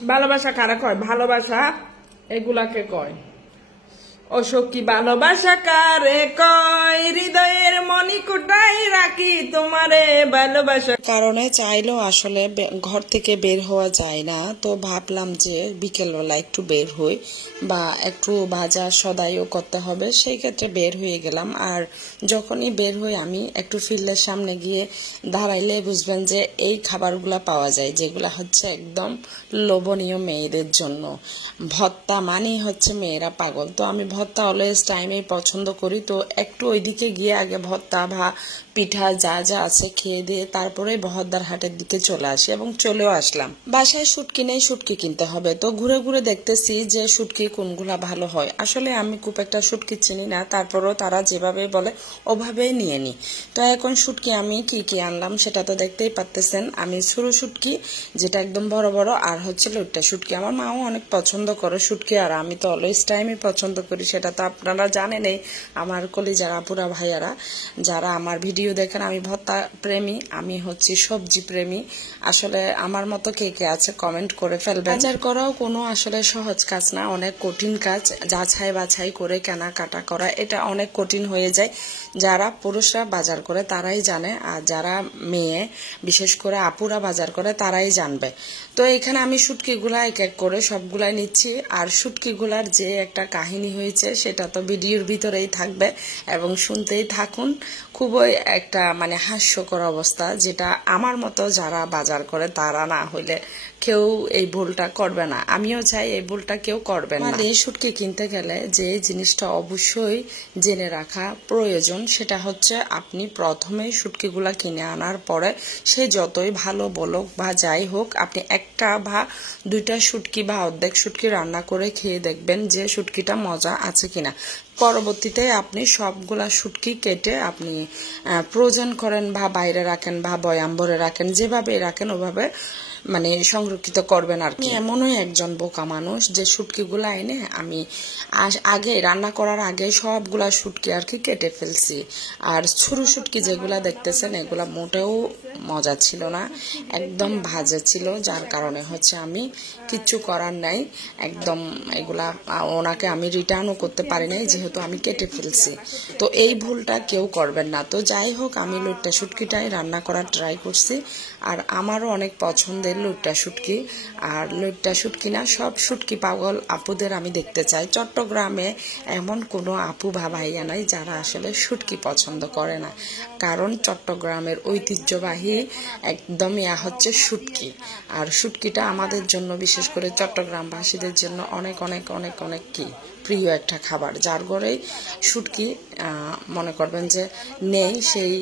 ভালোবাসা কারা কয়? ভালোবাসা এগুলাকে কয়। ও সখী ভালোবাসা কারে কয়? হৃদয়ের মণিকোটায় রাখি তোমারে ভালোবাসা। কারণে চাইলেও আসলে ঘর থেকে বের হওয়া যায় না, তো ভাবলাম যে বিকেলবেলা একটু বের হই বা একটু বাজার সদাইও করতে হবে, সেই ক্ষেত্রে বের হয়ে গেলাম। আর যখনই বের হই আমি একটু ফিল্ডের সামনে গিয়ে দাঁড়াইলে বুঝবেন যে এই খাবারগুলা পাওয়া যায় যেগুলা হচ্ছে একদম লোভনীয় মেয়েদের জন্য। ভর্তা মানেই হচ্ছে মেয়েরা পাগল, তো আমি ভর্তা অলওয়েজ টাইমে পছন্দ করি। তো একটু ওইদিকে গিয়ে আগে ভর্তা বা পিঠা যা যা আছে খেয়ে দিয়ে তারপরে বহদ্দার হাটের দিকে চলে আসি এবং চলেও আসলাম। বাসায় শুটকি নেই, শুটকি কিনতে হবে, তো ঘুরে ঘুরে দেখতেছি যে শুটকি কোনগুলা ভালো হয়। আসলে আমি খুব একটা শুটকি চিনি না, তারপরও তারা যেভাবে বলে ওভাবেই নিয়ে নিই। তো এখন শুটকি আমি কি কি আনলাম সেটা তো দেখতেই পারতেছেন। আমি ছোট শুটকি যেটা একদম বড় বড়, আর হচ্ছে লইট্টা শুটকি। আমার মাও অনেক পছন্দ করে শুটকি, আর আমি তো অলওয়েজ টাইমই পছন্দ করি, সেটা তো আপনারা জানেনই। আমার কলিজার আপুরা ভাইয়ারা যারা আমার ভিডিও দেখেন, আমি ভর্তা প্রেমী, আমি হচ্ছে সবজি প্রেমী। আসলে আমার মতো কে কে আছে কমেন্ট করে ফেলবেন। বাজার করাও কোনো আসলে সহজ কাজ না, অনেক কঠিন কাজ। যাচাই বাছাই করে কেনাকাটা করা এটা অনেক কঠিন হয়ে যায়। যারা পুরুষরা বাজার করে তারাই জানে, আর যারা মেয়ে বিশেষ করে আপুরা বাজার করে তারাই জানবে। তো এখানে আমি শুটকিগুলা এক এক করে সবগুলাই নিচ্ছি। আর শুটকিগুলার যে একটা কাহিনী হয়েছে সেটা তো ভিডিওর ভিতরেই থাকবে এবং শুনতেই থাকুন। খুবই একটা মানে হাস্যকর অবস্থা, যেটা আমার মতো যারা বাজার করে তারা না হইলে কেউ এই ভুলটা করবে না। আমিও চাই এই ভুলটা কেউ করবেন না। এই শুটকি কিনতে গেলে যে জিনিসটা অবশ্যই জেনে রাখা প্রয়োজন সেটা হচ্ছে আপনি প্রথমেই শুটকিগুলা কিনে আনার পরে সে যতই ভালো বলুক বা যাই হোক, আপনি একটা বা দুইটা শুটকি বা অর্ধেক শুটকি রান্না করে খেয়ে দেখবেন যে শুটকিটা মজা আছে কিনা। পরবর্তীতে আপনি সবগুলা শুটকি কেটে আপনি ফ্রোজেন করেন বা বাইরে রাখেন বা বয়াম ভরে রাখেন, যেভাবে রাখেন ওভাবে মানে সংরক্ষিত করবেন আর কি। এমনই একজন বোকা মানুষ যে শুটকিগুলা এনে আমি আগে রান্না করার আগে সবগুলা শুটকি আর কি কেটে ফেলছি। আর ছোট শুটকি যেগুলা দেখতেছেন এগুলা মোটেও মজা ছিল না, একদম ভাজা ছিল, যার কারণে হচ্ছে আমি কিচ্ছু করার নাই। একদম এগুলা ওনাকে আমি রিটার্নও করতে পারি নাই যেহেতু আমি কেটে ফেলছি। তো এই ভুলটা কেউ করবেন না। তো যাই হোক, আমি লইট্টা শুটকিটাই রান্না করার ট্রাই করছি, আর আমারও অনেক পছন্দের লইট্টা শুটকি। আর লইট্টা শুটকি না, সব শুটকি পাগল আপুদের আমি দেখতে চাই। চট্টগ্রামে এমন কোনো আপু বা ভাইয়া নাই যারা আসলে শুটকি পছন্দ করে না, কারণ চট্টগ্রামের ঐতিহ্যবাহী একদম হচ্ছে শুটকি। আর শুটকিটা আমাদের জন্য, বিশেষ করে চট্টগ্রামবাসীদের জন্য অনেক অনেক অনেক অনেক কি প্রিয় একটা খাবার। যার ঘরেই শুটকি মনে করবেন যে নেই, সেই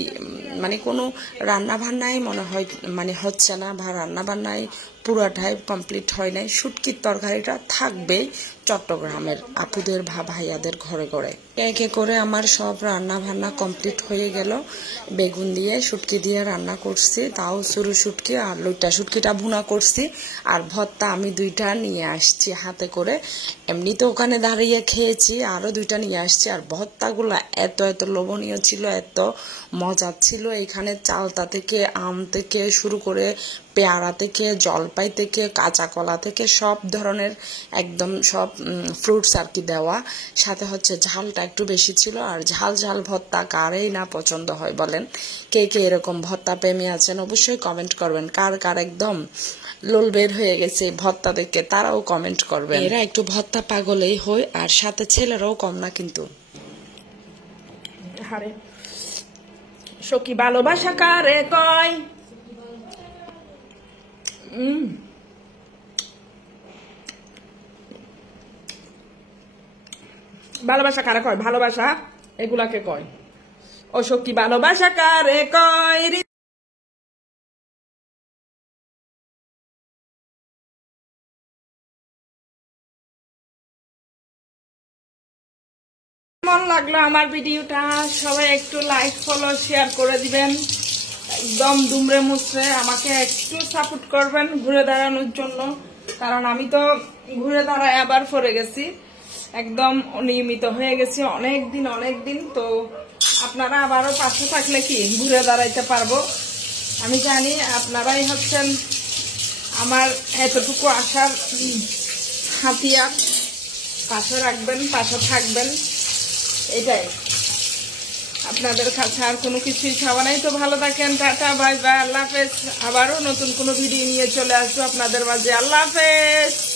মানে কোনো রান্না বান্নাই মনে হয় মানে হচ্ছে না, বা রান্না বান্নাই পুরাটাই কমপ্লিট হয় নাই, শুটকির তরকারিটা থাকবেই চট্টগ্রামের আপুদের বা ভাইয়াদের ঘরে ঘরে। একে করে আমার সব রান্না বান্না কমপ্লিট হয়ে গেল। বেগুন দিয়ে শুটকি দিয়ে রান্না করছি, তাও সরু শুটকি, আর লইট্টা শুটকিটা ভুনা করছি। আর ভর্তা আমি দুইটা নিয়ে আসছি হাতে করে, এমনিতে ওখানে দাঁড়িয়ে খেয়েছি, আরো দুইটা নিয়ে আসছি। আর ভর্তাগুলা এত এত লোভনীয় ছিল, এত মজা ছিল। এখানে চালতা থেকে আম থেকে শুরু করে পেয়ারা থেকে জলপাই থেকে কাঁচা কলা থেকে সব ধরনের একদম সব ফ্রুটস আর কি দেওয়া। সাথে হচ্ছে ঝালটা একটু বেশি ছিল। আর ঝাল ঝাল ভর্তা কারেই না পছন্দ হয় বলেন? কে কে এরকম ভর্তা প্রেমী আছেন অবশ্যই কমেন্ট করবেন। কার কার একদম লোল বের হয়ে গেছে ভর্তা দেখে তারাও কমেন্ট করবেন। এরা একটু ভর্তা পাগলেই হয়, আর সাথে ছেলেরাও কম না কিন্তু। হারে সখী ভালোবাসা কারে কয়? ভালোবাসা কারে কয়? ভালোবাসা এগুলাকে কয়। ও সখী ভালোবাসা কারে কয়? কেমন লাগলো আমার ভিডিওটা? সবাই একটু লাইক ফলো শেয়ার করে দিবেন, একদম দুমড়ে মুচড়ে আমাকে একটু সাপোর্ট করবেন ঘুরে দাঁড়ানোর জন্য, কারণ আমি তো ঘুরে দাঁড়ায় আবার পড়ে গেছি, একদম অনিয়মিত হয়ে গেছি অনেক দিন। তো আপনারা আবারও পাশে থাকলে কি ঘুরে দাঁড়াইতে পারবো। আমি জানি আপনারাই হচ্ছেন আমার এতটুকু আশার হাতিয়ার। পাশে রাখবেন, পাশে থাকবেন, এটাই আপনাদের কাছে। আর কোনো কিছুই চাওয়া নাই। তো ভালো থাকেন, টাটা, বাই বাই, আল্লাহ হাফেজ। আবারও নতুন কোনো ভিডিও নিয়ে চলে আসবো আপনাদের মাঝে। আল্লাহ হাফেজ।